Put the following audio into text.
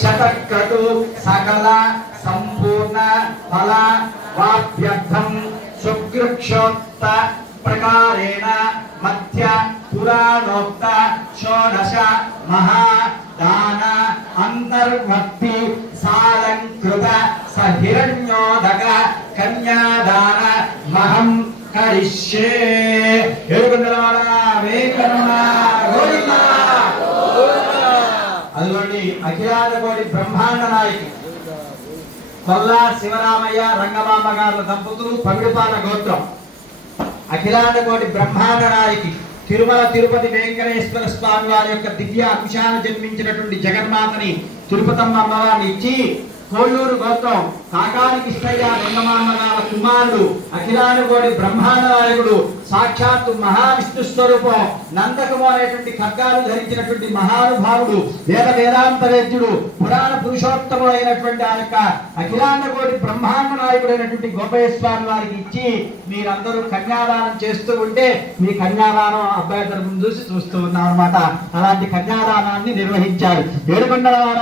శతక్రతు సకల సంపూర్ణ ఫల వాప్యర్థం సుగృక్షోక్త ప్రకారేణ మధ్య పురాణోక్త షోడశ మహా దాన అంతర్వర్తి సాలంకృత సహిరణ్యోదక కన్యాదాన మహం కరిష్యే. అదిగోండి అఖిలాండకోటి బ్రహ్మాండ నాయకి కొల్లా శివరామయ్య రంగమామ గారుల దంపతులు పమిడిపాల గోత్రం. అఖిలాండకోటి బ్రహ్మాండ నాయకి తిరుమల తిరుపతి వెంకటేశ్వర స్వామి వారి యొక్క దివ్య అంశాన జన్మించినటువంటి జగన్మాతని తిరుపతమ్మ అమ్మవారిని ఇచ్చి కోళ్ళూరు గోత్రం కాకాని కృష్ణయ్య రంగమామ గారి కుమారుడు అఖిలాండకోటి బ్రహ్మాండ నాయకుడు సాక్షాత్తు మహావిష్ణు స్వరూపం నందకము అనేటువంటి ఖడ్గాలు ధరించినటువంటి మహానుభావుడు వేద వేదాంత వేద్యుడు పురాణ పురుషోత్తముడు అయినటువంటి ఆ యొక్క అఖిలాండకోటి బ్రహ్మాండ నాయకుడైనటువంటి గోపయ్య స్వామి వారికి ఇచ్చి మీరందరూ కన్యాదానం చేస్తూ ఉంటే మీ కన్యాదానం అబ్బాయి తరపున చూసి చూస్తూ ఉన్నాం అనమాట. అలాంటి కన్యాదానాన్ని నిర్వహించారు. ఏడుకొండలవాడ